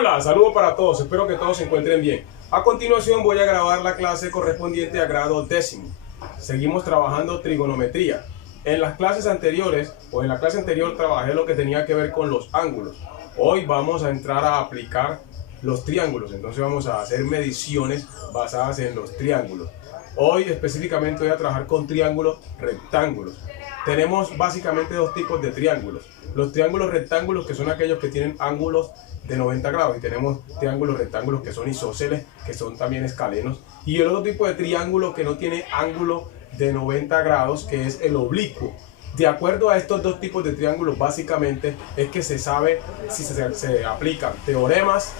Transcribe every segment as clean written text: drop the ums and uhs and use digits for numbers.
Hola, saludos para todos, espero que todos se encuentren bien. A continuación voy a grabar la clase correspondiente a grado 10º. Seguimos trabajando trigonometría. En las clases anteriores, o en la clase anterior, trabajé lo que tenía que ver con los ángulos. Hoy vamos a entrar a aplicar los triángulos, entonces vamos a hacer mediciones basadas en los triángulos. Hoy específicamente voy a trabajar con triángulos rectángulos. Tenemos básicamente dos tipos de triángulos. Los triángulos rectángulos, que son aquellos que tienen ángulos de 90 grados, y tenemos triángulos rectángulos que son isósceles, que son también escalenos, y el otro tipo de triángulo que no tiene ángulo de 90 grados, que es el oblicuo. De acuerdo a estos dos tipos de triángulos, básicamente es que se sabe si se aplican teoremas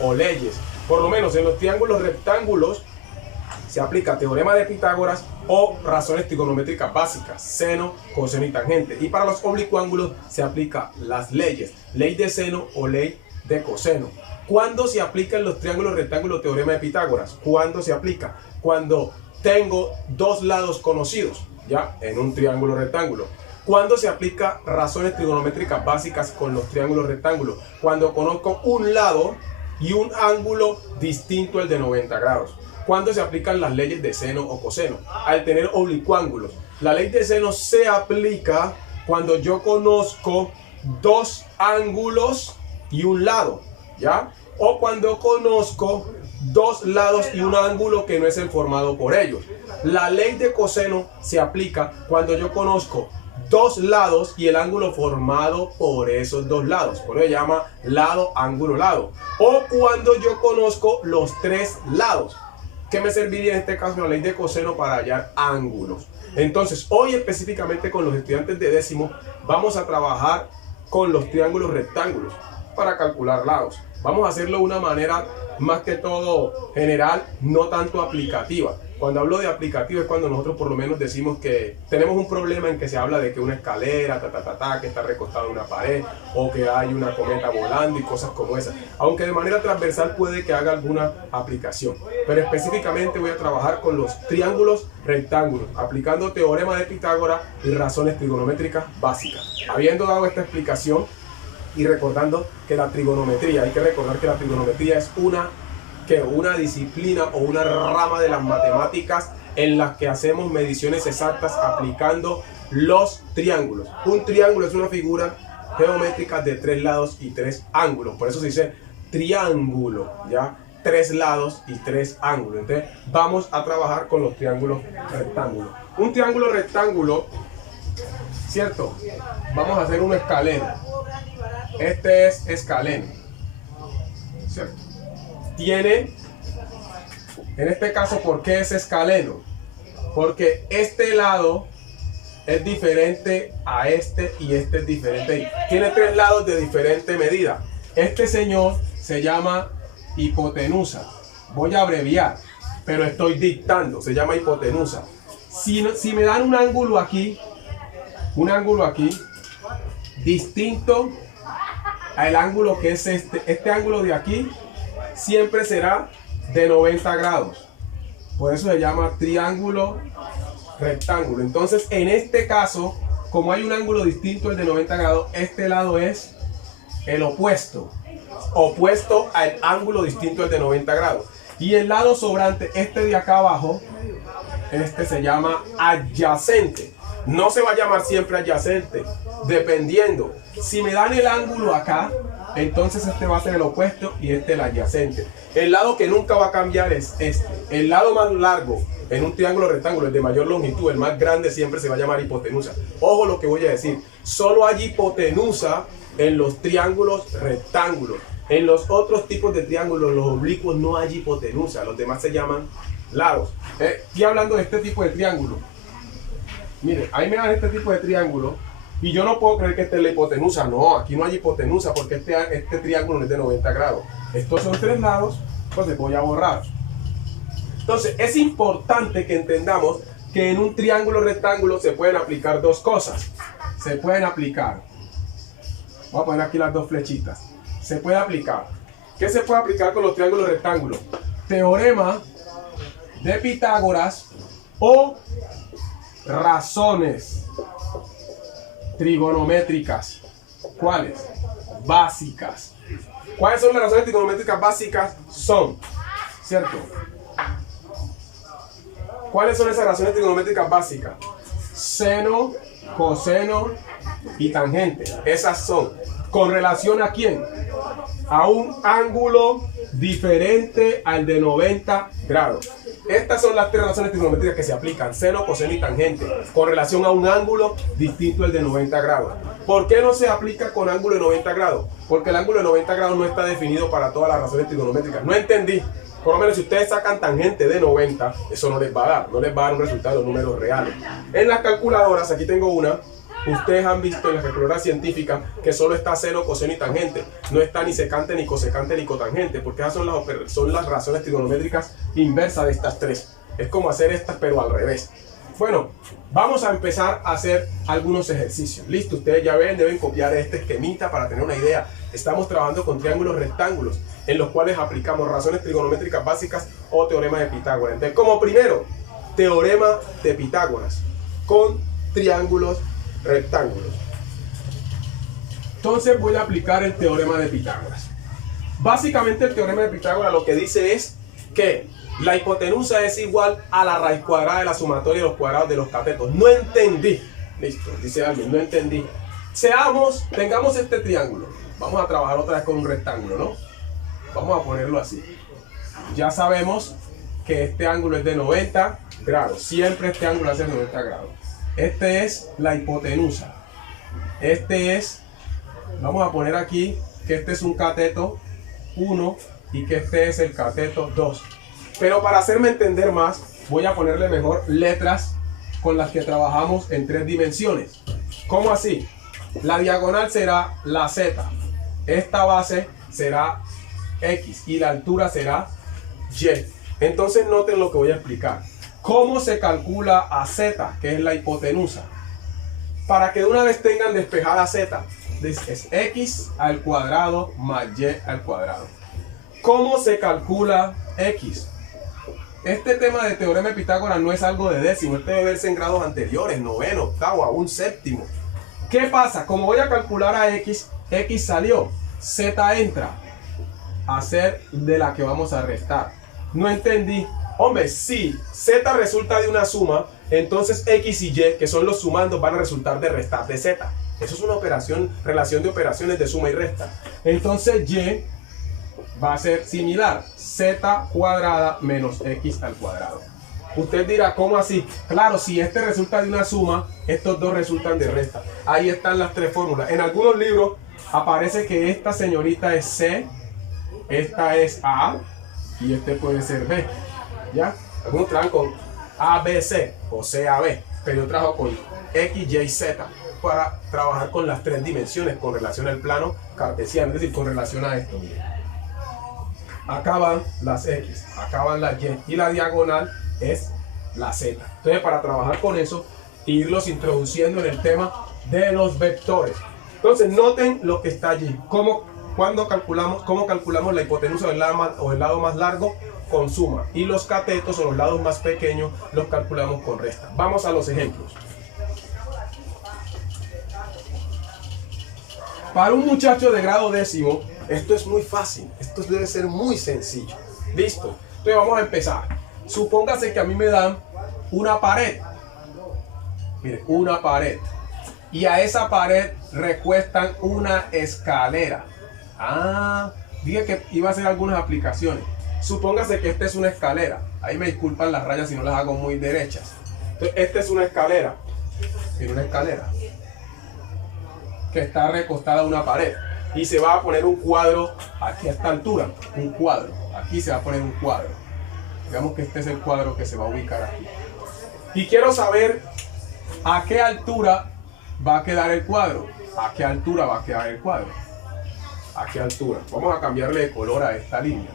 o leyes. Por lo menos en los triángulos rectángulos se aplica teorema de Pitágoras o razones trigonométricas básicas, seno, coseno y tangente. Y para los oblicuángulos se aplica las leyes, ley de seno o ley de coseno. ¿Cuándo se aplica en los triángulos rectángulos teorema de Pitágoras? ¿Cuándo se aplica? Cuando tengo dos lados conocidos, ya, en un triángulo rectángulo. ¿Cuándo se aplica razones trigonométricas básicas con los triángulos rectángulos? Cuando conozco un lado y un ángulo distinto al de 90 grados. ¿Cuándo se aplican las leyes de seno o coseno? Al tener oblicuángulos. La ley de seno se aplica cuando yo conozco dos ángulos y un lado, ¿ya? O cuando conozco dos lados y un ángulo que no es el formado por ellos. La ley de coseno se aplica cuando yo conozco dos lados y el ángulo formado por esos dos lados. Por eso se llama lado, ángulo, lado. O cuando yo conozco los tres lados. ¿Qué me serviría en este caso la ley de coseno para hallar ángulos? Entonces, hoy específicamente con los estudiantes de décimo vamos a trabajar con los triángulos rectángulos para calcular lados. Vamos a hacerlo de una manera más que todo general, no tanto aplicativa. Cuando hablo de aplicativo es cuando nosotros por lo menos decimos que tenemos un problema en que se habla de que una escalera, que está recostada en una pared, o que hay una cometa volando y cosas como esas. Aunque de manera transversal puede que haga alguna aplicación. Pero específicamente voy a trabajar con los triángulos rectángulos, aplicando teorema de Pitágoras y razones trigonométricas básicas. Habiendo dado esta explicación y recordando que la trigonometría, hay que recordar que la trigonometría es una disciplina o una rama de las matemáticas en las que hacemos mediciones exactas aplicando los triángulos. Un triángulo es una figura geométrica de tres lados y tres ángulos. Por eso se dice triángulo, ¿ya? Tres lados y tres ángulos. Entonces vamos a trabajar con los triángulos rectángulos. Un triángulo rectángulo, ¿cierto? Vamos a hacer un escaleno. Este es escaleno, ¿cierto? Tiene, en este caso, ¿por qué es escaleno? Porque este lado es diferente a este y este es diferente. Tiene tres lados de diferente medida. Este señor se llama hipotenusa. Voy a abreviar, pero estoy dictando, se llama hipotenusa. Si me dan un ángulo aquí distinto al ángulo que es este ángulo de aquí, siempre será de 90 grados. Por eso se llama triángulo rectángulo. Entonces, en este caso, como hay un ángulo distinto al de 90 grados, este lado es el opuesto al ángulo distinto al de 90 grados. Y el lado sobrante, este de acá abajo, este se llama adyacente. No se va a llamar siempre adyacente, dependiendo. Si me dan el ángulo acá, entonces este va a ser el opuesto y este el adyacente. El lado que nunca va a cambiar es este. El lado más largo en un triángulo rectángulo, el de mayor longitud, el más grande, siempre se va a llamar hipotenusa. Ojo lo que voy a decir. Solo hay hipotenusa en los triángulos rectángulos. En los otros tipos de triángulos, los oblicuos, no hay hipotenusa. Los demás se llaman lados. Estoy hablando de este tipo de triángulo. Miren, ahí me dan este tipo de triángulo. Y yo no puedo creer que esta es la hipotenusa. No, aquí no hay hipotenusa porque este triángulo no es de 90 grados. Estos son tres lados, entonces voy a borrar. Entonces, es importante que entendamos que en un triángulo rectángulo se pueden aplicar dos cosas. Se pueden aplicar. Voy a poner aquí las dos flechitas. Se puede aplicar. ¿Qué se puede aplicar con los triángulos rectángulos? Teorema de Pitágoras o razones trigonométricas. ¿Cuáles? básicas. ¿Cuáles son las razones trigonométricas básicas? Son, ¿cierto? ¿Cuáles son esas razones trigonométricas básicas? Seno, coseno y tangente. Esas son. ¿Con relación a quién? A un ángulo diferente al de 90 grados. Estas son las tres razones trigonométricas que se aplican: seno, coseno y tangente, con relación a un ángulo distinto al de 90 grados. ¿Por qué no se aplica con ángulo de 90 grados? Porque el ángulo de 90 grados no está definido para todas las razones trigonométricas. No entendí. Por lo menos si ustedes sacan tangente de 90, eso no les va a dar. No les va a dar un resultado de números reales. En las calculadoras, aquí tengo una. Ustedes han visto en las calculadoras científicas que solo está seno, coseno y tangente. No está ni secante, ni cosecante, ni cotangente, porque esas son las razones trigonométricas inversas de estas tres. Es como hacer estas, pero al revés. Bueno, vamos a empezar a hacer algunos ejercicios. Listo, ustedes ya ven, deben copiar este esquemita para tener una idea. Estamos trabajando con triángulos rectángulos, en los cuales aplicamos razones trigonométricas básicas o teorema de Pitágoras. Entonces, como primero, teorema de Pitágoras con triángulos rectángulos. Entonces voy a aplicar el teorema de Pitágoras. Básicamente el teorema de Pitágoras lo que dice es que la hipotenusa es igual a la raíz cuadrada de la sumatoria de los cuadrados de los catetos. No entendí. Listo, dice alguien, no entendí. Tengamos este triángulo. Vamos a trabajar otra vez con un rectángulo, ¿no? Vamos a ponerlo así. Ya sabemos que este ángulo es de 90 grados. Siempre este ángulo hace 90 grados. Este es la hipotenusa. Vamos a poner aquí que este es un cateto 1 y que este es el cateto 2. Pero para hacerme entender más, voy a ponerle mejor letras con las que trabajamos en 3 dimensiones. ¿Cómo así? La diagonal será la Z. Esta base será X y la altura será Y. Entonces noten lo que voy a explicar. ¿Cómo se calcula a Z, que es la hipotenusa? Para que de una vez tengan despejada Z, es X al cuadrado más Y al cuadrado. ¿Cómo se calcula X? Este tema de teorema de Pitágoras no es algo de décimo, este debe verse en grados anteriores, noveno, octavo, aún séptimo. ¿Qué pasa? Como voy a calcular a X, X salió, Z entra a ser de la que vamos a restar. No entendí. Hombre, si Z resulta de una suma, entonces X y Y, que son los sumandos, van a resultar de restar de Z. Eso es una operación, relación de operaciones de suma y resta. Entonces Y va a ser similar, Z cuadrada menos X al cuadrado. Usted dirá, ¿cómo así? Claro, si este resulta de una suma, estos dos resultan de resta. Ahí están las 3 fórmulas. En algunos libros aparece que esta señorita es C, esta es A y este puede ser B. ¿Ya? Algunos trabajan con ABC o CAB, pero yo trabajo con X, Y, Z para trabajar con las 3 dimensiones con relación al plano cartesiano, es decir, con relación a esto. Miren. Acá van las X, acá van las Y la diagonal es la Z. Entonces, para trabajar con eso, irlos introduciendo en el tema de los vectores. Entonces, noten lo que está allí. ¿Cómo calculamos la hipotenusa del lado más largo? Con suma. Y los catetos o los lados más pequeños los calculamos con resta. Vamos a los ejemplos. Para un muchacho de grado décimo, esto es muy fácil. Esto debe ser muy sencillo. Listo. Entonces vamos a empezar. Supóngase que a mí me dan una pared. Mire, una pared. Y a esa pared recuestan una escalera. Dije que iba a hacer algunas aplicaciones. Supóngase que esta es una escalera. Ahí me disculpan las rayas si no las hago muy derechas. Entonces, esta es una escalera. Mira, una escalera que está recostada a una pared. Y se va a poner un cuadro aquí a esta altura. Un cuadro. Aquí se va a poner un cuadro. Digamos que este es el cuadro que se va a ubicar aquí. Y quiero saber a qué altura va a quedar el cuadro. ¿A qué altura va a quedar el cuadro? ¿A qué altura? Vamos a cambiarle de color a esta línea.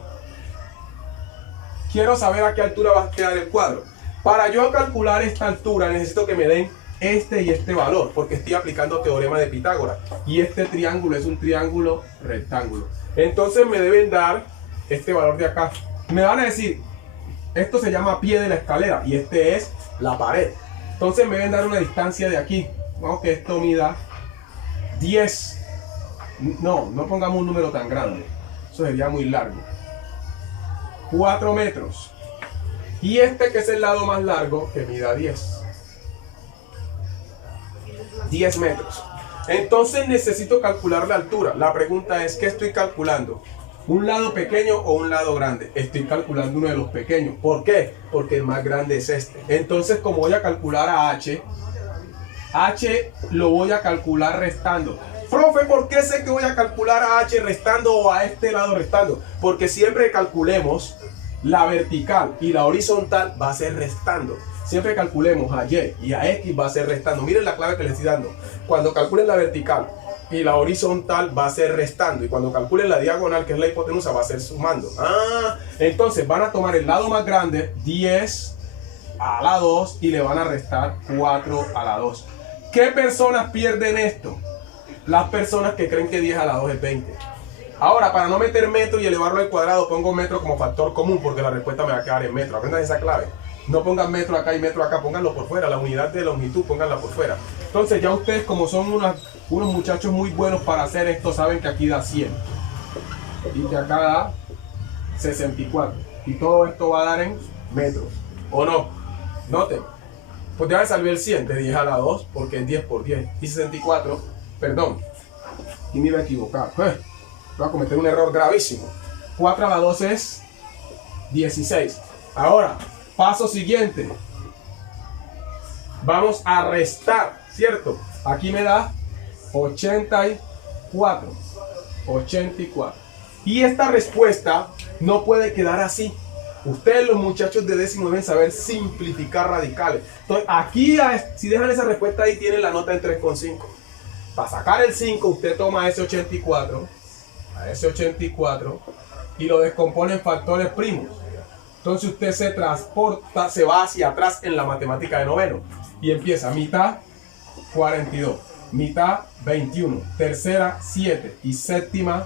Quiero saber a qué altura va a quedar el cuadro. Para yo calcular esta altura necesito que me den este y este valor, porque estoy aplicando teorema de Pitágoras. Y este triángulo es un triángulo rectángulo. Entonces me deben dar este valor de acá. Me van a decir, esto se llama pie de la escalera y este es la pared. Entonces me deben dar una distancia de aquí. Vamos que esto mida 10. no pongamos un número tan grande. Eso sería muy largo. 4 metros. Y este que es el lado más largo, que mida 10. 10 metros. Entonces necesito calcular la altura. La pregunta es, ¿qué estoy calculando? ¿Un lado pequeño o un lado grande? Estoy calculando uno de los pequeños. ¿Por qué? Porque el más grande es este. Entonces, como voy a calcular a H lo voy a calcular restando. Profe, ¿por qué sé que voy a calcular a H restando o a este lado restando? Porque siempre que calculemos la vertical y la horizontal va a ser restando. Siempre calculemos a Y y a X va a ser restando. Miren la clave que les estoy dando. Cuando calculen la vertical y la horizontal va a ser restando. Y cuando calculen la diagonal, que es la hipotenusa, va a ser sumando. Entonces van a tomar el lado más grande, 10 a la 2, y le van a restar 4 a la 2. ¿Qué personas pierden esto? Las personas que creen que 10 a la 2 es 20. Ahora, para no meter metro y elevarlo al cuadrado, pongo metro como factor común, porque la respuesta me va a quedar en metro. Aprendan esa clave. No pongan metro acá y metro acá, pónganlo por fuera. La unidad de longitud, pónganla por fuera. Entonces ya ustedes, como son unos muchachos muy buenos para hacer esto, saben que aquí da 100. Y que acá da 64. Y todo esto va a dar en metros. ¿O no? Noten. Pues ya me salió el 100 de 10 a la 2, porque es 10 por 10. Y 64, perdón. Y me iba a equivocar. Voy a cometer un error gravísimo. 4 a la 2 es 16. Ahora, paso siguiente. Vamos a restar, ¿cierto? Aquí me da 84. 84. Y esta respuesta no puede quedar así. Ustedes, los muchachos de décimo, deben saber simplificar radicales. Entonces, aquí, si dejan esa respuesta ahí, tienen la nota en 3,5. Para sacar el 5, usted toma ese 84, y lo descompone en factores primos. Entonces usted se transporta, se va hacia atrás en la matemática de noveno. Y empieza mitad 42, mitad 21, tercera 7 y séptima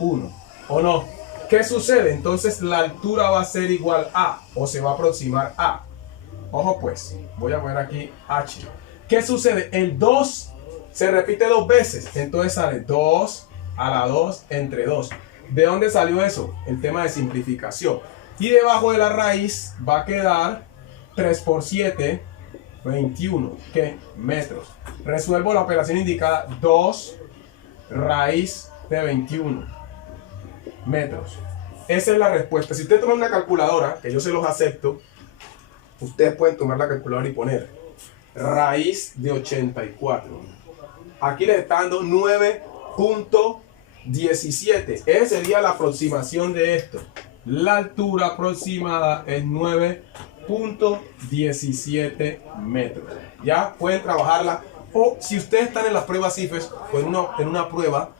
1. ¿O no? ¿Qué sucede? Entonces la altura va a ser igual a, o se va a aproximar a. Ojo pues, voy a poner aquí H. ¿Qué sucede? El 2 se repite 2 veces. Entonces sale 2 a la 2 entre 2. ¿De dónde salió eso? El tema de simplificación. Y debajo de la raíz va a quedar 3 por 7, 21. ¿Qué? Metros. Resuelvo la operación indicada. 2 raíz de 21 metros. Esa es la respuesta. Si ustedes toman una calculadora, que yo se los acepto, ustedes pueden tomar la calculadora y poner raíz de 84. Aquí les está dando 9.17. Esa sería la aproximación de esto. La altura aproximada es 9.17 metros. Ya pueden trabajarla. O si ustedes están en las pruebas IFES o en una prueba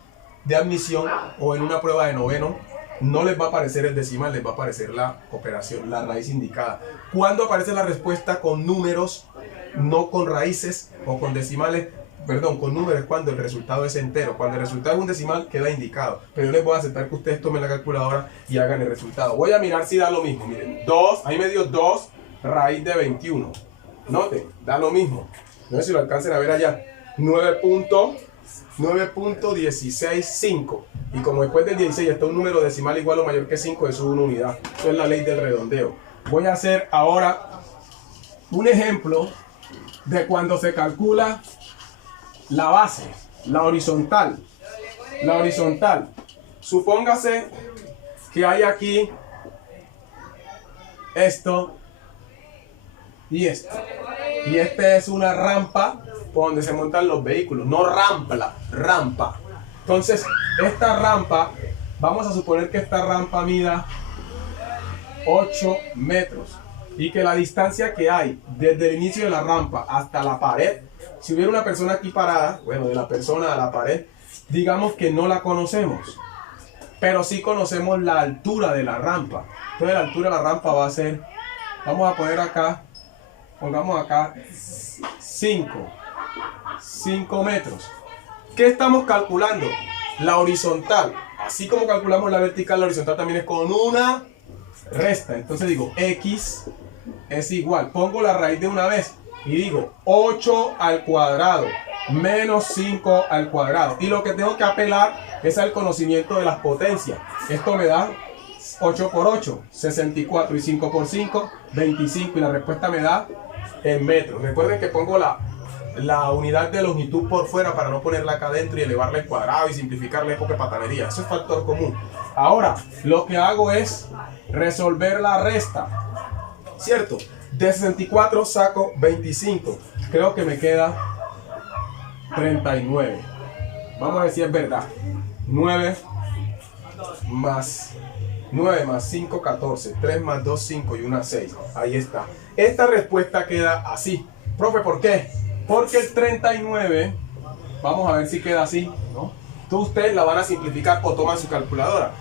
de admisión o en una prueba de noveno, no les va a aparecer el decimal, les va a aparecer la operación, la raíz indicada. Cuando aparece la respuesta con números, no con raíces o con decimales, perdón, con números, cuando el resultado es entero. Cuando el resultado es un decimal, queda indicado. Pero yo les voy a aceptar que ustedes tomen la calculadora y hagan el resultado. Voy a mirar si da lo mismo. Miren, 2, ahí me dio 2 raíz de 21. Noten, da lo mismo. No sé si lo alcancen a ver allá. 9.165. Y como después del 16 está un número decimal igual o mayor que 5, eso es una unidad. Eso es la ley del redondeo. Voy a hacer ahora un ejemplo de cuando se calcula la base, la horizontal. La horizontal. Supóngase que hay aquí esto y esto. Y esta es una rampa por donde se montan los vehículos. No rampa. Entonces, esta rampa, vamos a suponer que esta rampa mida 8 metros. Y que la distancia que hay desde el inicio de la rampa hasta la pared, si hubiera una persona aquí parada, bueno, de la persona a la pared, digamos que no la conocemos, pero sí conocemos la altura de la rampa. Entonces la altura de la rampa va a ser, vamos a poner acá, pongamos acá 5 metros. ¿Qué estamos calculando? La horizontal. Así como calculamos la vertical, la horizontal también es con una resta. Entonces digo X es igual, pongo la raíz de una vez y digo 8 al cuadrado menos 5 al cuadrado. Y lo que tengo que apelar es al conocimiento de las potencias. Esto me da 8 por 8, 64, y 5 por 5, 25, y la respuesta me da en metros. Recuerden que pongo la unidad de longitud por fuera para no ponerla acá adentro y elevarla al cuadrado y simplificarle época de patanería. Eso es factor común. Ahora, lo que hago es resolver la resta, ¿cierto? De 64 saco 25. Creo que me queda 39. Vamos a ver si es verdad. 9 más 5, 14. 3 más 2, 5 y 1, 6. Ahí está. Esta respuesta queda así. Profe, ¿por qué? Porque el 39, vamos a ver si queda así, ¿no? Entonces ustedes la van a simplificar o toman su calculadora.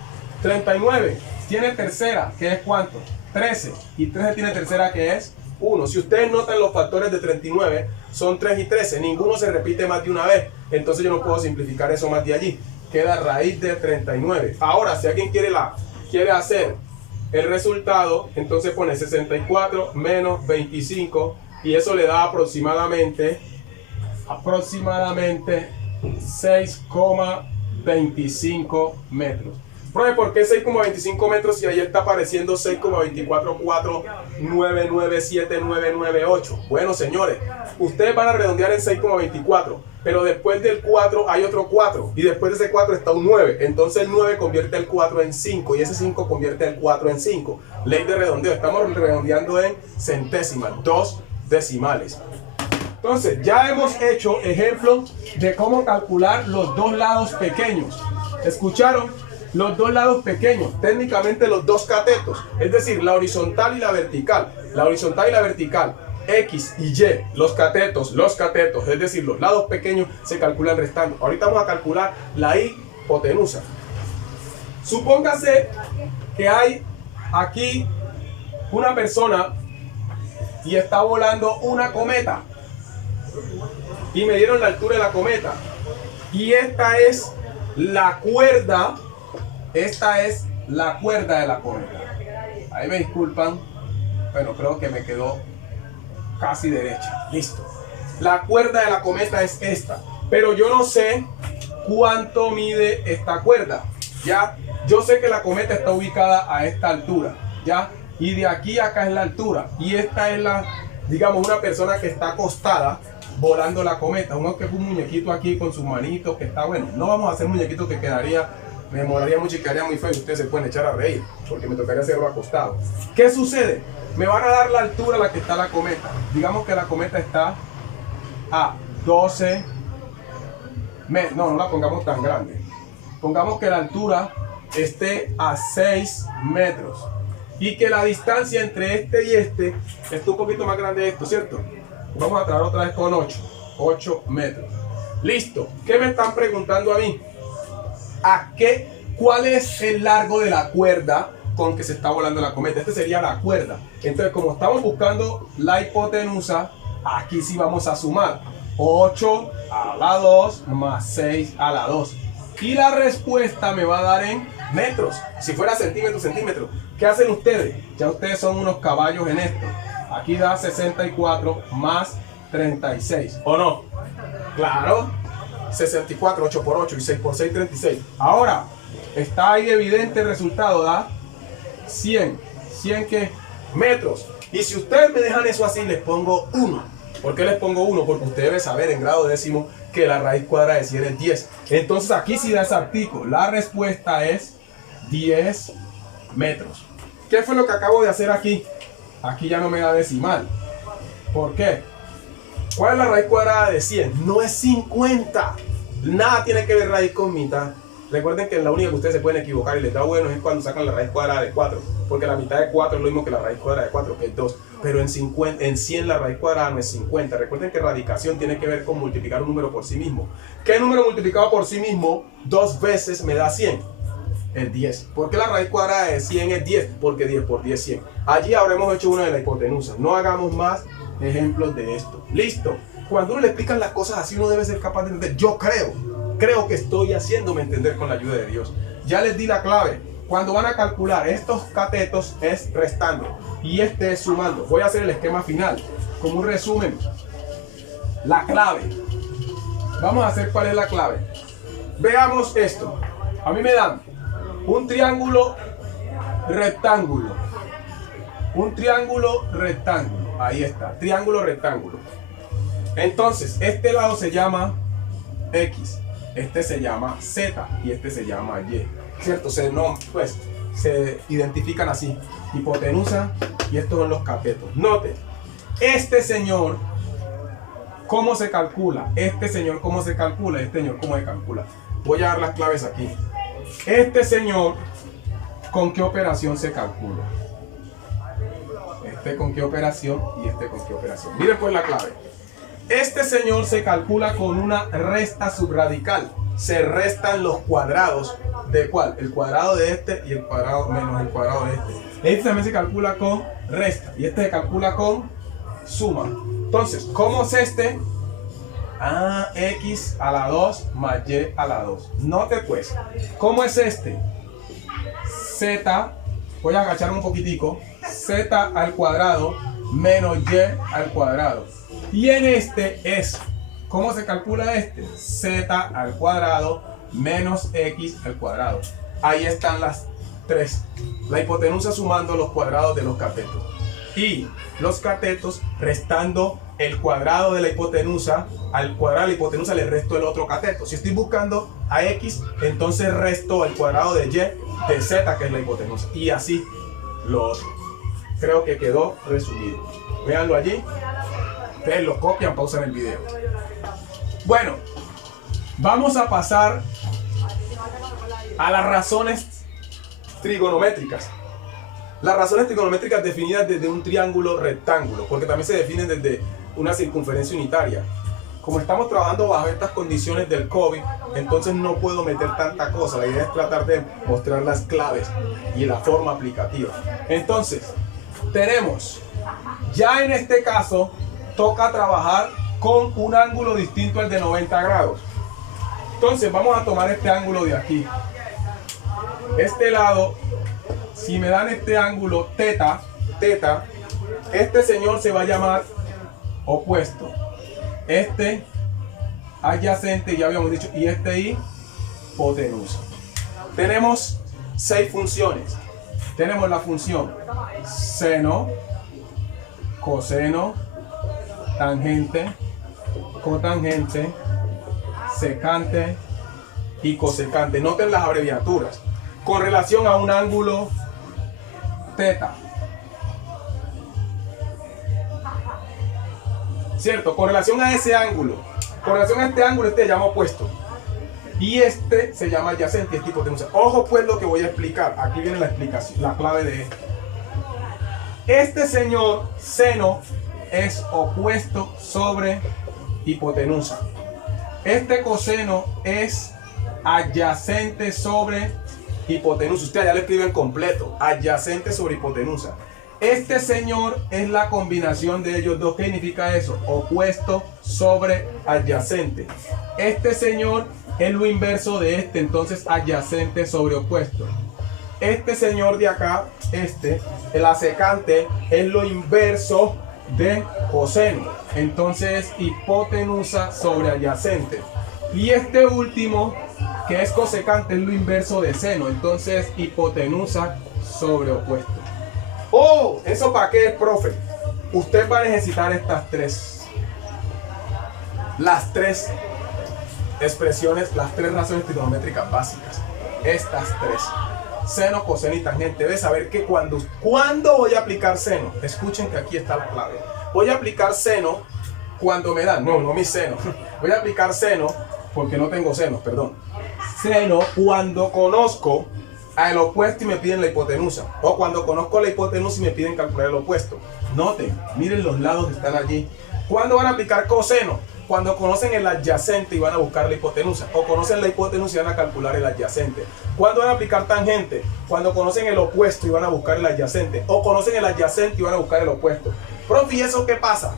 39 tiene tercera, que es ¿cuánto? 13. Y 13 tiene tercera, que es 1. Si ustedes notan, los factores de 39 son 3 y 13. Ninguno se repite más de una vez. Entonces yo no puedo simplificar eso más de allí. Queda raíz de 39. Ahora, si alguien quiere hacer el resultado, entonces pone 64 menos 25. Y eso le da aproximadamente 6,25 metros. Profe, ¿por qué 6,25 metros si ahí está apareciendo 6,244997998? Bueno, señores, ustedes van a redondear en 6,24, pero después del 4 hay otro 4, y después de ese 4 está un 9. Entonces el 9 convierte el 4 en 5, y ese 5 convierte el 4 en 5. Ley de redondeo, estamos redondeando en centésimas, 2 decimales. Entonces ya hemos hecho ejemplos de cómo calcular los dos lados pequeños. ¿Escucharon? Los dos lados pequeños, técnicamente los dos catetos, es decir, la horizontal y la vertical. La horizontal y la vertical, X y Y, los catetos, es decir, los lados pequeños se calculan restando. Ahorita vamos a calcular la hipotenusa. Supóngase que hay aquí una persona y está volando una cometa, y me dieron la altura de la cometa, y esta es la cuerda de la cometa. Ahí me disculpan, bueno, creo que me quedó casi derecha. Listo. La cuerda de la cometa es esta, pero yo no sé cuánto mide esta cuerda. Ya, yo sé que la cometa está ubicada a esta altura, ya. Y de aquí a acá es la altura. Y esta es digamos, una persona que está acostada volando la cometa. Uno que es un muñequito aquí con sus manitos, que está bueno. No vamos a hacer muñequito que me demoraría mucho y quedaría muy feo. Y ustedes se pueden echar a reír, porque me tocaría hacerlo acostado. ¿Qué sucede? Me van a dar la altura a la que está la cometa. Digamos que la cometa está a 12 metros. No la pongamos tan grande. Pongamos que la altura esté a 6 metros. Y que la distancia entre este y este esté un poquito más grande de esto, ¿cierto? Vamos a traer otra vez con 8 metros. Listo. ¿Qué me están preguntando a mí? ¿Cuál es el largo de la cuerda con que se está volando la cometa? Esta sería la cuerda. Entonces, como estamos buscando la hipotenusa, aquí sí vamos a sumar 8 a la 2 más 6 a la 2. Y la respuesta me va a dar en metros. Si fuera centímetros. ¿Qué hacen ustedes? Ya ustedes son unos caballos en esto. Aquí da 64 más 36. ¿O no? Claro. 64, 8 por 8 y 6 por 6, 36. Ahora, está ahí evidente el resultado, da 100. ¿100 qué? Metros. Y si ustedes me dejan eso así, les pongo 1. ¿Por qué les pongo 1? Porque usted debe saber en grado décimo que la raíz cuadrada de 100 es 10. Entonces aquí sí da ese artículo. La respuesta es 10 metros. ¿Qué fue lo que acabo de hacer aquí? Aquí ya no me da decimal. ¿Por qué? ¿Cuál es la raíz cuadrada de 100? No es 50. Nada tiene que ver raíz con mitad. Recuerden que la única que ustedes se pueden equivocar y les da bueno es cuando sacan la raíz cuadrada de 4. Porque la mitad de 4 es lo mismo que la raíz cuadrada de 4, que es 2. Pero en 100 la raíz cuadrada no es 50. Recuerden que radicación tiene que ver con multiplicar un número por sí mismo. ¿Qué número multiplicado por sí mismo 2 veces me da 100? El 10. ¿Por qué la raíz cuadrada de 100 es 10? Porque 10 por 10 es 100. Allí habremos hecho una de la hipotenusa. No hagamos más ejemplos de esto. Listo. Cuando uno le explican las cosas así, uno debe ser capaz de entender. Yo creo que estoy haciéndome entender con la ayuda de Dios. Ya les di la clave. Cuando van a calcular estos catetos es restando y este es sumando. Voy a hacer el esquema final como un resumen. La clave vamos a hacer cuál es la clave. Veamos esto. A mí me dan un triángulo rectángulo. Un triángulo rectángulo. Ahí está, triángulo rectángulo. Entonces, este lado se llama X, este se llama Z y este se llama Y. ¿Cierto? Se identifican así. Hipotenusa y estos son los catetos. Noten, este señor, ¿cómo se calcula? Este señor, ¿cómo se calcula? Este señor, ¿cómo se calcula? Voy a dar las claves aquí. Este señor, ¿con qué operación se calcula? Este con qué operación y este con qué operación. Miren pues la clave. Este señor se calcula con una resta subradical. Se restan los cuadrados. ¿De cuál? El cuadrado de este y el cuadrado menos el cuadrado de este. Este también se calcula con resta y este se calcula con suma. Entonces, ¿cómo es este? X a la 2 más Y a la 2. Note pues, ¿cómo es este? Z, voy a agacharme un poquitico, Z al cuadrado menos Y al cuadrado. Y en este es, ¿cómo se calcula este? Z al cuadrado menos X al cuadrado. Ahí están las tres. La hipotenusa sumando los cuadrados de los catetos. Y los catetos restando el cuadrado de la hipotenusa. Al cuadrado de la hipotenusa le resto el otro cateto. Si estoy buscando a X, entonces resto el cuadrado de Y de Z, que es la hipotenusa. Y así lo otro. Creo que quedó resumido. Véanlo allí. Ustedes lo copian, pausan el video. Bueno, vamos a pasar a las razones trigonométricas. Las razones trigonométricas definidas desde un triángulo rectángulo, porque también se definen desde una circunferencia unitaria. Como estamos trabajando bajo estas condiciones del COVID, entonces no puedo meter tanta cosa. La idea es tratar de mostrar las claves y la forma aplicativa. Entonces, tenemos, ya en este caso, toca trabajar con un ángulo distinto al de 90 grados. Entonces, vamos a tomar este ángulo de aquí. Este lado, si me dan este ángulo teta, este señor se va a llamar opuesto. Este adyacente, ya habíamos dicho, y este hipotenusa. Tenemos 6 funciones. Tenemos la función seno, coseno, tangente, cotangente, secante y cosecante. Noten las abreviaturas con relación a un ángulo teta. ¿Cierto? Con relación a ese ángulo, con relación a este ángulo, este se llama opuesto. Y este se llama adyacente, este hipotenusa. Ojo pues lo que voy a explicar. Aquí viene la explicación, la clave de esto. Este señor seno es opuesto sobre hipotenusa. Este coseno es adyacente sobre hipotenusa. Ustedes ya lo escriben completo. Adyacente sobre hipotenusa. Este señor es la combinación de ellos dos. ¿Qué significa eso? Opuesto sobre adyacente. Este señor es lo inverso de este, entonces adyacente sobre opuesto. Este señor de acá, el secante, es lo inverso de coseno, entonces hipotenusa sobre adyacente. Y este último, que es cosecante, es lo inverso de seno, entonces hipotenusa sobre opuesto. Oh, ¿eso para qué es, profe? Usted va a necesitar estas tres. Las tres expresiones, las tres razones trigonométricas básicas. Estas tres. Seno, coseno y tangente. Debe saber que cuando voy a aplicar seno. Escuchen que aquí está la clave. Voy a aplicar seno cuando me dan. No mi seno. Voy a aplicar seno porque no tengo senos, perdón. Seno cuando conozco al opuesto y me piden la hipotenusa. O cuando conozco la hipotenusa y me piden calcular el opuesto. Noten, miren los lados que están allí. ¿Cuándo van a aplicar coseno? Cuando conocen el adyacente y van a buscar la hipotenusa. O conocen la hipotenusa y van a calcular el adyacente. ¿Cuándo van a aplicar tangente? Cuando conocen el opuesto y van a buscar el adyacente. O conocen el adyacente y van a buscar el opuesto. Profe, ¿y eso qué pasa?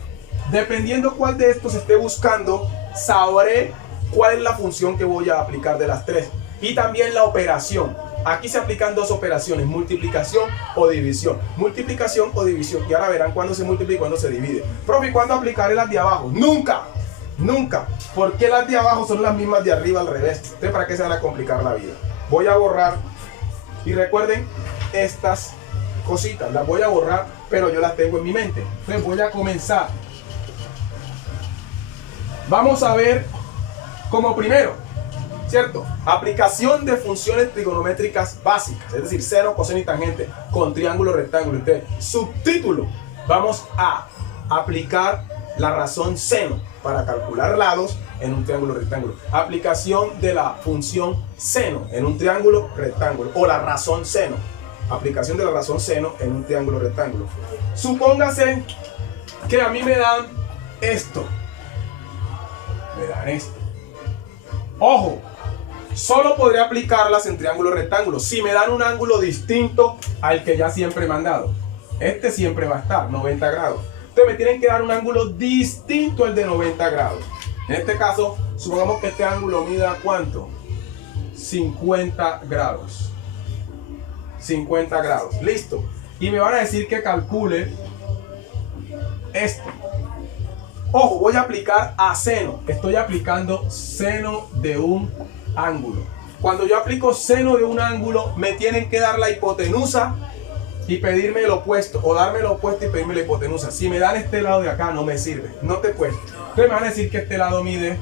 Dependiendo cuál de estos esté buscando, sabré cuál es la función que voy a aplicar de las tres. Y también la operación. Aquí se aplican dos operaciones, multiplicación o división. Multiplicación o división. Y ahora verán cuándo se multiplica y cuándo se divide. Profe, ¿cuándo aplicaré las de abajo? ¡Nunca! Nunca. ¿Por qué las de abajo son las mismas de arriba al revés? Entonces, ¿para qué se van a complicar la vida? Voy a borrar. Y recuerden, estas cositas las voy a borrar, pero yo las tengo en mi mente. Entonces voy a comenzar. Vamos a ver como primero, ¿cierto? Aplicación de funciones trigonométricas básicas, es decir, seno, coseno y tangente con triángulo, rectángulo. Entonces, subtítulo, vamos a aplicar la razón seno para calcular lados en un triángulo rectángulo. Aplicación de la función seno en un triángulo rectángulo, o la razón seno. Aplicación de la razón seno en un triángulo rectángulo. Supóngase que a mí me dan esto. Me dan esto. Ojo, solo podré aplicarlas en triángulo rectángulo si me dan un ángulo distinto al que ya siempre me han dado. Este siempre va a estar 90 grados. Entonces me tienen que dar un ángulo distinto al de 90 grados. En este caso, supongamos que este ángulo mida ¿cuánto? 50 grados. 50 grados. Listo. Y me van a decir que calcule esto. Ojo, voy a aplicar a seno. Estoy aplicando seno de un ángulo. Cuando yo aplico seno de un ángulo, me tienen que dar la hipotenusa y pedirme el opuesto, o darme el opuesto y pedirme la hipotenusa. Si me dan este lado de acá, no me sirve, no te cuesta. Entonces me van a decir que este lado mide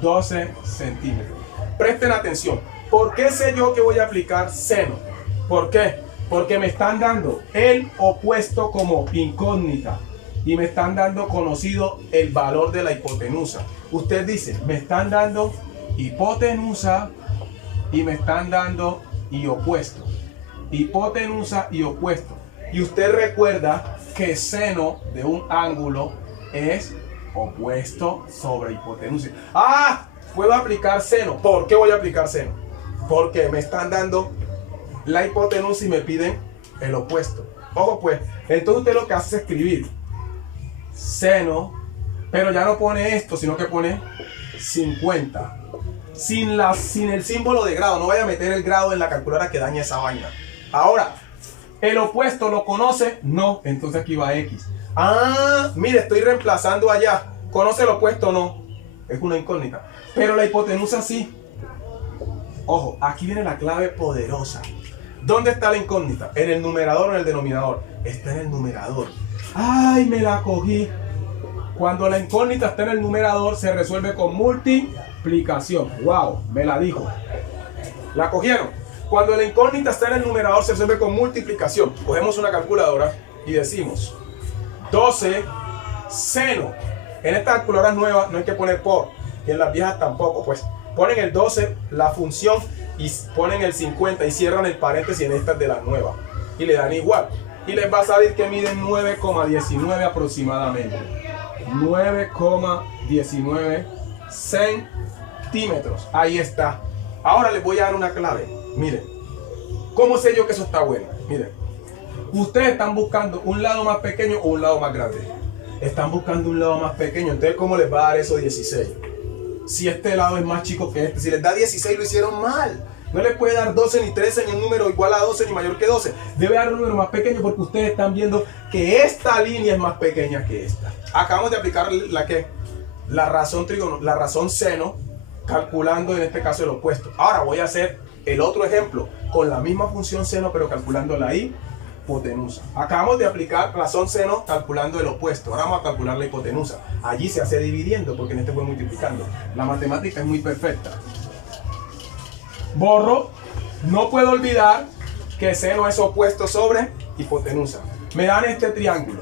12 centímetros. Presten atención. ¿Por qué sé yo que voy a aplicar seno? ¿Por qué? Porque me están dando el opuesto como incógnita y me están dando conocido el valor de la hipotenusa. Usted dice, me están dando hipotenusa y me están dando y opuesto. Hipotenusa y opuesto. Y usted recuerda que seno de un ángulo es opuesto sobre hipotenusa. ¡Ah! Puedo aplicar seno. ¿Por qué voy a aplicar seno? Porque me están dando la hipotenusa y me piden el opuesto. Ojo pues, entonces usted lo que hace es escribir seno, pero ya no pone esto, sino que pone 50. Sin el símbolo de grado. No vaya a meter el grado en la calculadora que daña esa vaina. Ahora, ¿el opuesto lo conoce? No, entonces aquí va X. Ah, mire, estoy reemplazando allá. ¿Conoce el opuesto o no? Es una incógnita. Pero la hipotenusa sí. Ojo, aquí viene la clave poderosa. ¿Dónde está la incógnita? ¿En el numerador o en el denominador? Está en el numerador. ¡Ay, me la cogí! Cuando la incógnita está en el numerador, se resuelve con multiplicación. ¡Wow! Me la dijo. ¿La cogieron? Cuando la incógnita está en el numerador, se resuelve con multiplicación. Cogemos una calculadora y decimos 12 seno. En estas calculadoras nuevas no hay que poner por, y en las viejas tampoco, pues. Ponen el 12, la función, y ponen el 50 y cierran el paréntesis en estas de las nuevas. Y le dan igual. Y les va a salir que miden 9,19 aproximadamente. 9,19 centímetros. Ahí está. Ahora les voy a dar una clave. Miren. ¿Cómo sé yo que eso está bueno? Miren. Ustedes están buscando un lado más pequeño o un lado más grande. Están buscando un lado más pequeño. Entonces, ¿cómo les va a dar eso 16? Si este lado es más chico que este. Si les da 16, lo hicieron mal. No les puede dar 12 ni 13 ni un número igual a 12 ni mayor que 12. Debe dar un número más pequeño porque ustedes están viendo que esta línea es más pequeña que esta. Acabamos de aplicar la razón seno, calculando en este caso el opuesto. Ahora voy a hacer el otro ejemplo con la misma función seno, pero calculando la hipotenusa. Acabamos de aplicar razón seno calculando el opuesto. Ahora vamos a calcular la hipotenusa. Allí se hace dividiendo porque en este fue multiplicando. La matemática es muy perfecta. Borro. No puedo olvidar que seno es opuesto sobre hipotenusa. Me dan este triángulo.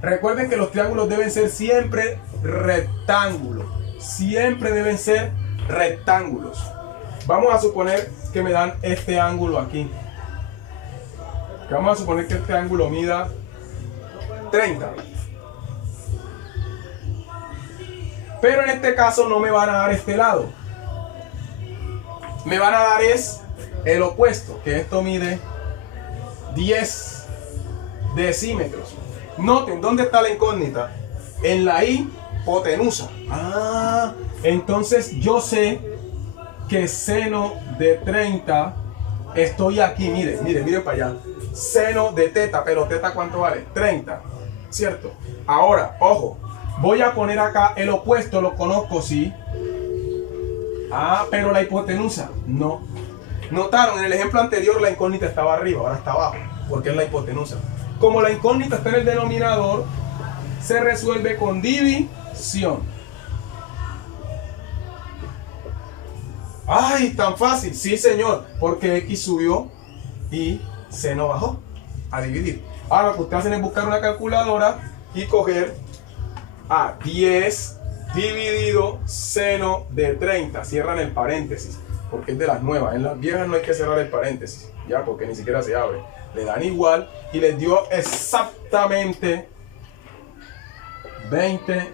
Recuerden que los triángulos deben ser siempre rectángulos. Siempre deben ser rectángulos. Vamos a suponer que me dan este ángulo aquí. Vamos a suponer que este ángulo mida 30. Pero en este caso no me van a dar este lado. Me van a dar es el opuesto, que esto mide 10 decímetros. Noten, ¿dónde está la incógnita? En la hipotenusa. Ah, entonces yo sé que seno de 30, estoy aquí, miren para allá. Seno de teta, pero teta ¿cuánto vale? 30, ¿cierto? Ahora, ojo, Voy a poner acá el opuesto, lo conozco, sí. Ah, pero la hipotenusa, no. Notaron, en el ejemplo anterior la incógnita estaba arriba, ahora está abajo, porque es la hipotenusa. Como la incógnita está en el denominador, se resuelve con división. ¡Ay, tan fácil! Sí, señor, porque X subió y seno bajó a dividir. Ahora lo que ustedes hacen es buscar una calculadora y coger a 10 dividido seno de 30. Cierran el paréntesis, porque es de las nuevas. En las viejas no hay que cerrar el paréntesis, ya, porque ni siquiera se abre. Le dan igual y les dio exactamente 20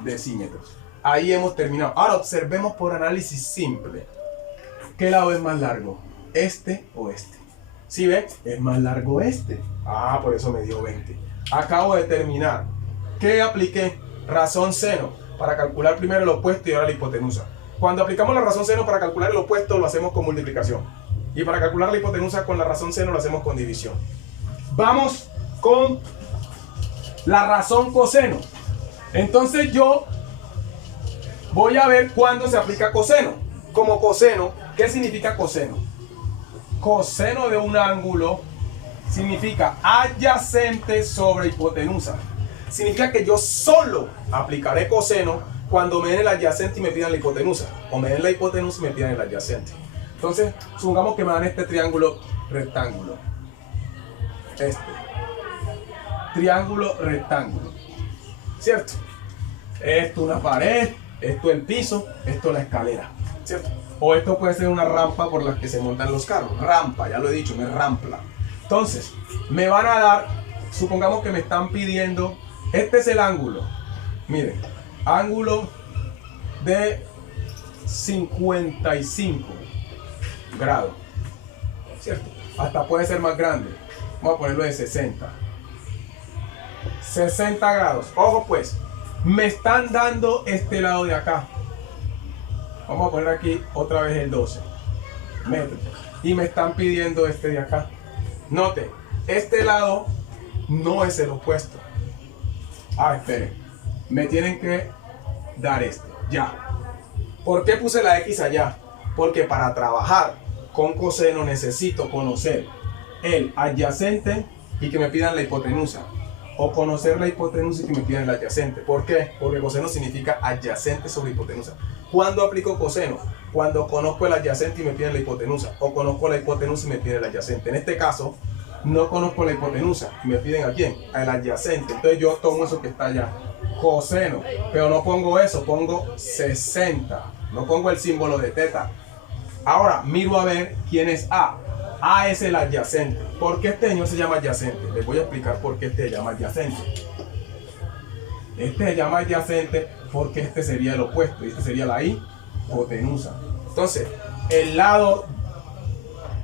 decímetros. Ahí hemos terminado. Ahora observemos por análisis simple. ¿Qué lado es más largo? ¿Este o este? ¿Sí ven? Es más largo este. Ah, por eso me dio 20. Acabo de terminar. ¿Qué apliqué? Razón seno para calcular primero el opuesto y ahora la hipotenusa. Cuando aplicamos la razón seno para calcular el opuesto lo hacemos con multiplicación. Y para calcular la hipotenusa con la razón seno lo hacemos con división. Vamos con la razón coseno. Entonces yo voy a ver cuándo se aplica coseno. Como coseno, ¿qué significa coseno? Coseno de un ángulo significa adyacente sobre hipotenusa. Significa que yo solo aplicaré coseno cuando me den el adyacente y me pidan la hipotenusa. O me den la hipotenusa y me pidan el adyacente. Entonces, supongamos que me dan este triángulo rectángulo. Este. Triángulo rectángulo. ¿Cierto? Esto una pared, esto el piso, esto la escalera. ¿Cierto? O esto puede ser una rampa por la que se montan los carros. Rampa, ya lo he dicho, me rampla. Entonces, me van a dar, supongamos que me están pidiendo, este es el ángulo. Miren, ángulo de 55 grados. ¿Cierto? Hasta puede ser más grande. Vamos a ponerlo de 60. 60 grados. Ojo pues, me están dando este lado de acá. Vamos a poner aquí otra vez el 12 metros. Y me están pidiendo este de acá. Note, este lado no es el opuesto. Ah, esperen. Me tienen que dar este. Ya. ¿Por qué puse la X allá? Porque para trabajar con coseno necesito conocer el adyacente y que me pidan la hipotenusa. O conocer la hipotenusa y que me pidan el adyacente. ¿Por qué? Porque coseno significa adyacente sobre hipotenusa. ¿Cuándo aplico coseno? Cuando conozco el adyacente y me piden la hipotenusa. O conozco la hipotenusa y me piden el adyacente. En este caso, no conozco la hipotenusa y me piden ¿a quién? Al adyacente. Entonces yo tomo eso que está allá, coseno. Pero no pongo eso, pongo 60. No pongo el símbolo de teta. Ahora miro a ver quién es A. A es el adyacente. ¿Por qué este señor se llama adyacente? Les voy a explicar por qué este se llama adyacente. Este se llama adyacente porque este sería el opuesto y este sería la hipotenusa. Entonces, el lado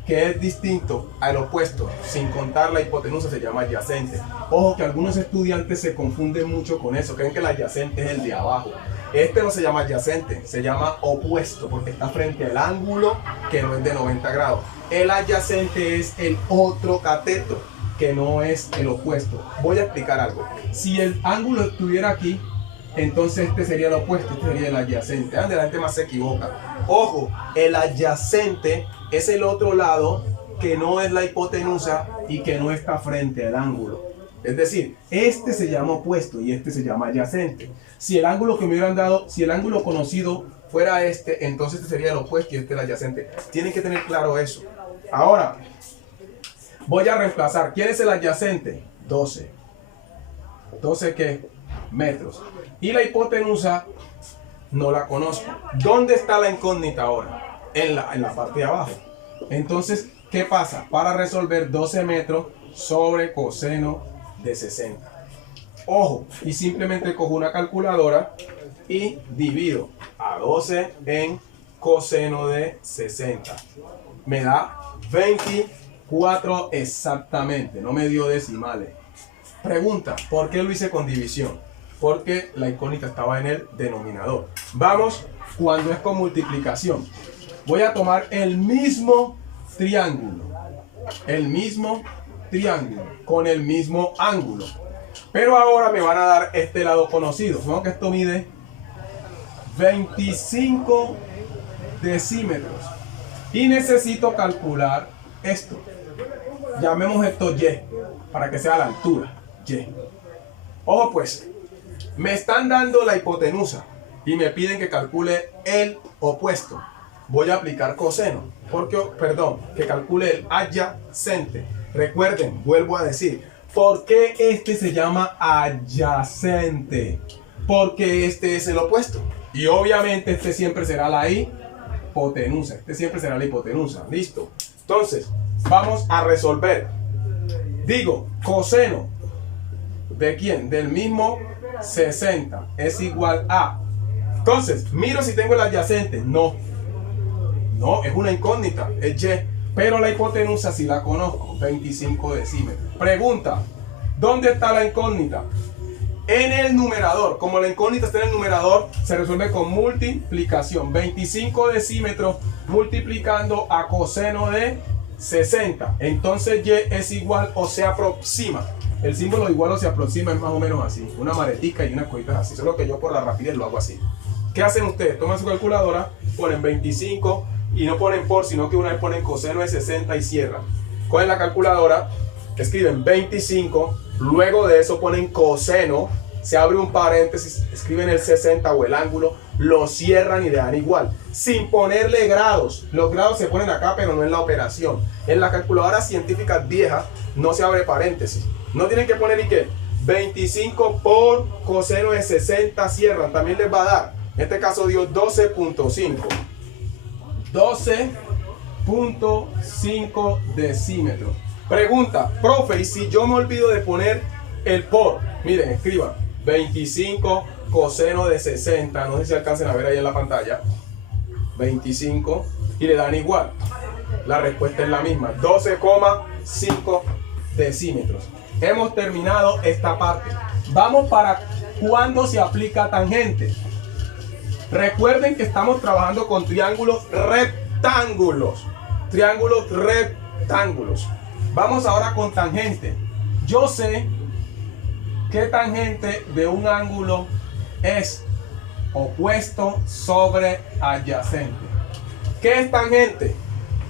que es distinto al opuesto, sin contar la hipotenusa, se llama adyacente. Ojo que algunos estudiantes se confunden mucho con eso, creen que el adyacente es el de abajo. Este no se llama adyacente, se llama opuesto porque está frente al ángulo que no es de 90 grados. El adyacente es el otro cateto, que no es el opuesto. Voy a explicar algo. Si el ángulo estuviera aquí, entonces este sería el opuesto, este sería el adyacente. La gente más se equivoca. Ojo, el adyacente es el otro lado que no es la hipotenusa y que no está frente al ángulo. Es decir, este se llama opuesto y este se llama adyacente. Si el ángulo que me hubieran dado, si el ángulo conocido fuera este, entonces este sería el opuesto y este el adyacente. Tienen que tener claro eso. Ahora, voy a reemplazar. ¿Quién es el adyacente? 12. ¿12 qué? Metros. Y la hipotenusa no la conozco. ¿Dónde está la incógnita ahora? En la parte de abajo. Entonces, ¿qué pasa? Para resolver 12 metros sobre coseno de 60. Ojo, y simplemente cojo una calculadora y divido a 12 en coseno de 60. Me da 24 exactamente, no me dio decimales. Pregunta, ¿por qué lo hice con división? Porque la incógnita estaba en el denominador. Vamos, cuando es con multiplicación. Voy a tomar el mismo triángulo con el mismo ángulo. Pero ahora me van a dar este lado conocido. Vemos que esto mide 25 decímetros. Y necesito calcular esto. Llamemos esto Y, para que sea la altura. Y. Ojo pues, me están dando la hipotenusa y me piden que calcule el opuesto. Voy a aplicar coseno, que calcule el adyacente. Recuerden, vuelvo a decir, ¿por qué este se llama adyacente? Porque este es el opuesto. Y obviamente este siempre será la hipotenusa. ¿Listo? Entonces, vamos a resolver. Digo, coseno. ¿De quién? Del mismo 60 es igual a. Entonces, miro si tengo el adyacente. No, es una incógnita, es Y. Pero la hipotenusa sí la conozco, 25 decímetros. Pregunta, ¿dónde está la incógnita? En el numerador. Como la incógnita está en el numerador, se resuelve con multiplicación. 25 decímetros multiplicando a coseno de 60. Entonces Y es igual o se aproxima. El símbolo igual o se aproxima es más o menos así. Una maretica y unas cositas así. Solo que yo por la rapidez lo hago así. ¿Qué hacen ustedes? Toman su calculadora, ponen 25 y no ponen por, sino que una vez ponen coseno de 60 y cierran. Cogen la calculadora, escriben 25, luego de eso ponen coseno, se abre un paréntesis, escriben el 60 o el ángulo, lo cierran y le dan igual, sin ponerle grados. Los grados se ponen acá, pero no en la operación. En las calculadoras científicas viejas no se abre paréntesis. No tienen que poner ni qué. 25 por coseno de 60, cierran. También les va a dar, en este caso dio 12.5. 12.5 decímetros. Pregunta, profe, ¿y si yo me olvido de poner el por? Miren, escriban 25 coseno de 60, no sé si alcancen a ver ahí en la pantalla, 25, y le dan igual. La respuesta es la misma, 12,5 decímetros. Hemos terminado esta parte. Vamos para cuándo se aplica tangente. Recuerden que estamos trabajando con triángulos rectángulos. Vamos ahora con tangente. Yo sé que tangente de un ángulo es opuesto sobre adyacente. ¿Qué es tangente?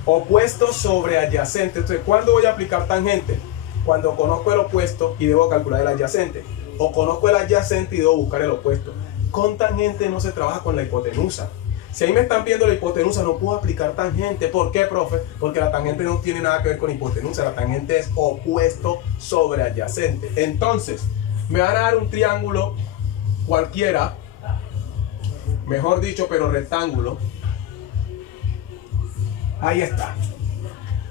Opuesto sobre adyacente. Entonces, ¿cuándo voy a aplicar tangente? Cuando conozco el opuesto y debo calcular el adyacente. O conozco el adyacente y debo buscar el opuesto. Con tangente no se trabaja con la hipotenusa. Si ahí me están viendo la hipotenusa, no puedo aplicar tangente. ¿Por qué, profe? Porque la tangente no tiene nada que ver con hipotenusa. La tangente es opuesto sobre adyacente. Entonces, me van a dar un triángulo cualquiera, mejor dicho, pero rectángulo. Ahí está.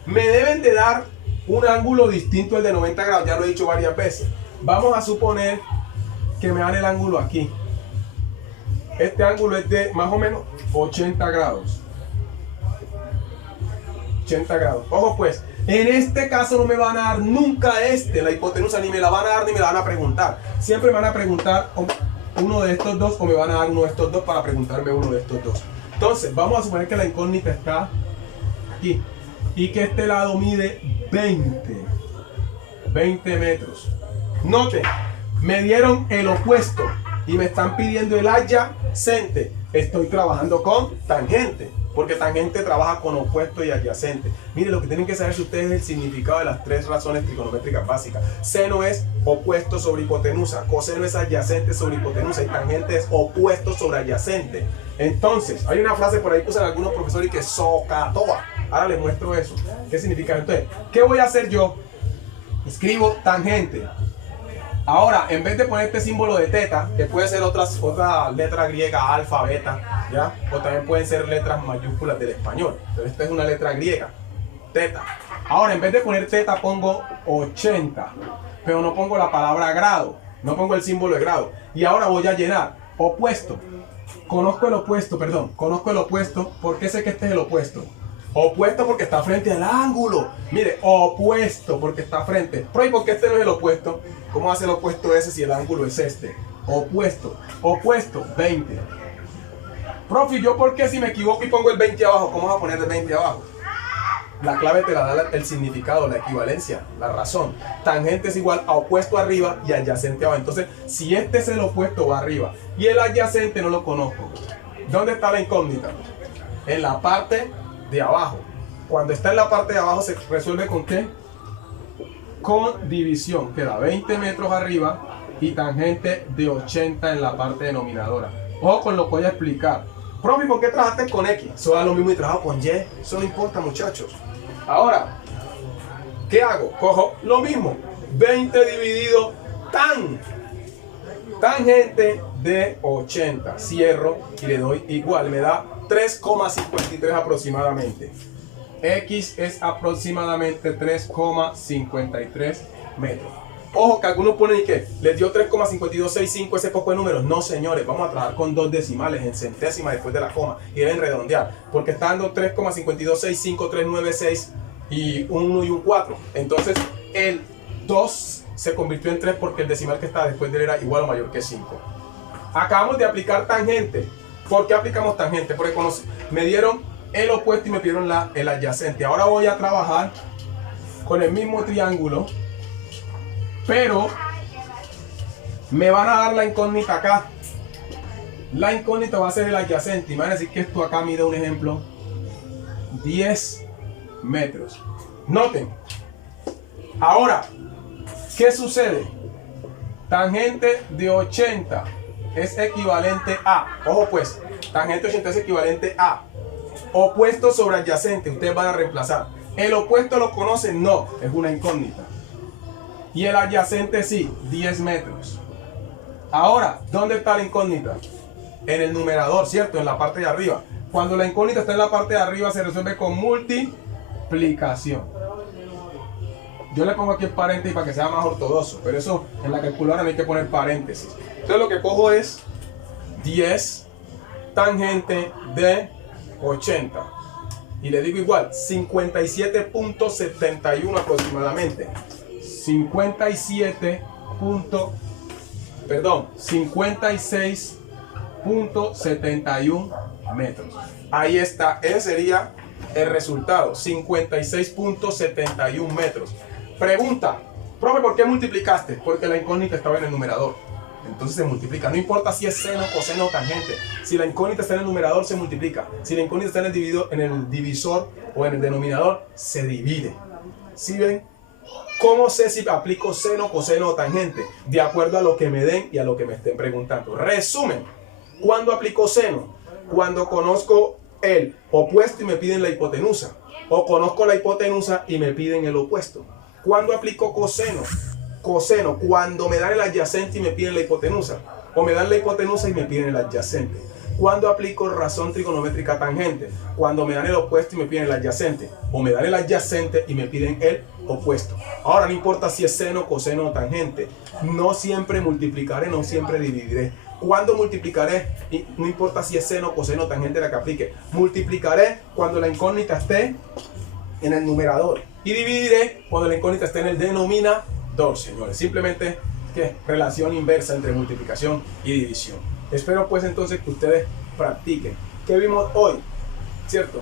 Me deben de dar un ángulo distinto al de 90 grados. Ya lo he dicho varias veces. Vamos a suponer que me dan el ángulo aquí. Este ángulo es de más o menos 80 grados. 80 grados. Ojo pues, en este caso no me van a dar nunca la hipotenusa, ni me la van a dar ni me la van a preguntar. Siempre me van a preguntar uno de estos dos o me van a dar uno de estos dos para preguntarme uno de estos dos. Entonces, vamos a suponer que la incógnita está aquí y que este lado mide 20 metros. Noten, me dieron el opuesto y me están pidiendo el adyacente. Estoy trabajando con tangente, porque tangente trabaja con opuesto y adyacente. Miren, lo que tienen que saber ustedes es el significado de las tres razones trigonométricas básicas. Seno es opuesto sobre hipotenusa, coseno es adyacente sobre hipotenusa y tangente es opuesto sobre adyacente. Entonces, hay una frase por ahí que usan algunos profesores que socatoa. Ahora les muestro eso. ¿Qué significa? Entonces, ¿qué voy a hacer yo? Escribo tangente. Ahora, en vez de poner este símbolo de teta, que puede ser otra letra griega, alfa, beta, ¿ya? O también pueden ser letras mayúsculas del español. Pero esta es una letra griega, teta. Ahora, en vez de poner teta, pongo 80. Pero no pongo la palabra grado. No pongo el símbolo de grado. Y ahora voy a llenar. Opuesto. Conozco el opuesto. ¿Por qué sé que este es el opuesto? Opuesto porque está frente al ángulo. Mire, opuesto porque está frente. Pero ¿y por qué este no es el opuesto? ¿Cómo hace el opuesto ese si el ángulo es este? Opuesto, 20. Profe, ¿yo por qué si me equivoco y pongo el 20 abajo? ¿Cómo vas a poner el 20 abajo? La clave te la da el significado, la equivalencia, la razón. Tangente es igual a opuesto arriba y adyacente abajo. Entonces, si este es el opuesto, va arriba. Y el adyacente no lo conozco. ¿Dónde está la incógnita? En la parte de abajo. Cuando está en la parte de abajo, ¿se resuelve con qué? Con división. Queda 20 metros arriba y tangente de 80 en la parte denominadora. Ojo con lo que voy a explicar. Profe, ¿por qué trabajaste con X? Eso da lo mismo y trabajo con Y. Eso no importa, muchachos. Ahora, ¿qué hago? Cojo lo mismo. 20 dividido tangente de 80. Cierro y le doy igual. Me da 3,53 aproximadamente. X es aproximadamente 3,53 metros. Ojo que algunos ponen y que les dio 3,5265 ese poco de números. No, señores, vamos a trabajar con dos decimales en centésimas después de la coma y deben redondear porque está dando 3,5265,396 y un 1 y un 4. Entonces el 2 se convirtió en 3 porque el decimal que estaba después de él era igual o mayor que 5. Acabamos de aplicar tangente. ¿Por qué aplicamos tangente? Porque me dieron el opuesto y me pidieron el adyacente. Ahora voy a trabajar con el mismo triángulo, pero me van a dar la incógnita acá. La incógnita va a ser el adyacente. Y me van a decir que esto acá mide, un ejemplo, 10 metros. Noten. Ahora, ¿qué sucede? Tangente de 80 es equivalente a, ojo pues, tangente de 80 es equivalente a opuesto sobre adyacente. Ustedes van a reemplazar. ¿El opuesto lo conocen? No, es una incógnita. Y el adyacente sí, 10 metros. Ahora, ¿dónde está la incógnita? En el numerador, ¿cierto? En la parte de arriba. Cuando la incógnita está en la parte de arriba, se resuelve con multiplicación. Yo le pongo aquí el paréntesis para que sea más ortodoxo, pero eso en la calculadora no hay que poner paréntesis. Entonces lo que cojo es 10 tangente de 80. Y le digo igual, 57.71 aproximadamente. 56.71 metros. Ahí está, ese sería el resultado, 56.71 metros. Pregunta, profe, ¿por qué multiplicaste? Porque la incógnita estaba en el numerador. Entonces se multiplica, no importa si es seno, coseno o tangente. Si la incógnita está en el numerador, se multiplica. Si la incógnita está en el divisor o en el denominador, se divide. ¿Sí ven? ¿Cómo sé si aplico seno, coseno o tangente? De acuerdo a lo que me den y a lo que me estén preguntando. Resumen, ¿cuándo aplico seno? Cuando conozco el opuesto y me piden la hipotenusa. O conozco la hipotenusa y me piden el opuesto. ¿Cuándo aplico coseno? Coseno, cuando me dan el adyacente y me piden la hipotenusa. O me dan la hipotenusa y me piden el adyacente. ¿Cuándo aplico razón trigonométrica tangente? Cuando me dan el opuesto y me piden el adyacente. O me dan el adyacente y me piden el opuesto. Ahora, no importa si es seno, coseno o tangente. No siempre multiplicaré, no siempre dividiré. ¿Cuándo multiplicaré? Y no importa si es seno, coseno o tangente la que aplique. Multiplicaré cuando la incógnita esté en el numerador. Y dividiré cuando la incógnita esté en el denominador, señores. Simplemente, ¿qué? Relación inversa entre multiplicación y división. Espero pues entonces que ustedes practiquen. ¿Qué vimos hoy? ¿Cierto?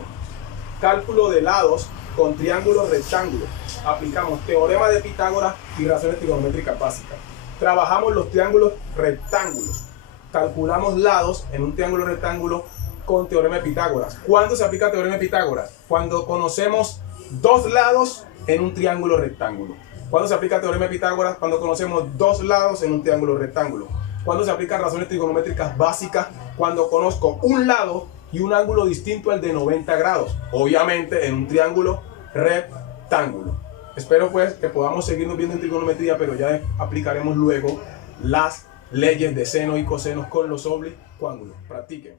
Cálculo de lados con triángulos rectángulos. Aplicamos teorema de Pitágoras y razones trigonométricas básicas. Trabajamos los triángulos rectángulos. Calculamos lados en un triángulo rectángulo con teorema de Pitágoras. ¿Cuándo se aplica teorema de Pitágoras? Cuando conocemos dos lados en un triángulo rectángulo. ¿Cuándo se aplica teorema de Pitágoras? Cuando conocemos dos lados en un triángulo rectángulo. ¿Cuándo se aplican razones trigonométricas básicas? Cuando conozco un lado y un ángulo distinto al de 90 grados. Obviamente en un triángulo rectángulo. Espero pues que podamos seguirnos viendo en trigonometría, pero ya aplicaremos luego las leyes de seno y coseno con los oblicuángulos. Practiquen.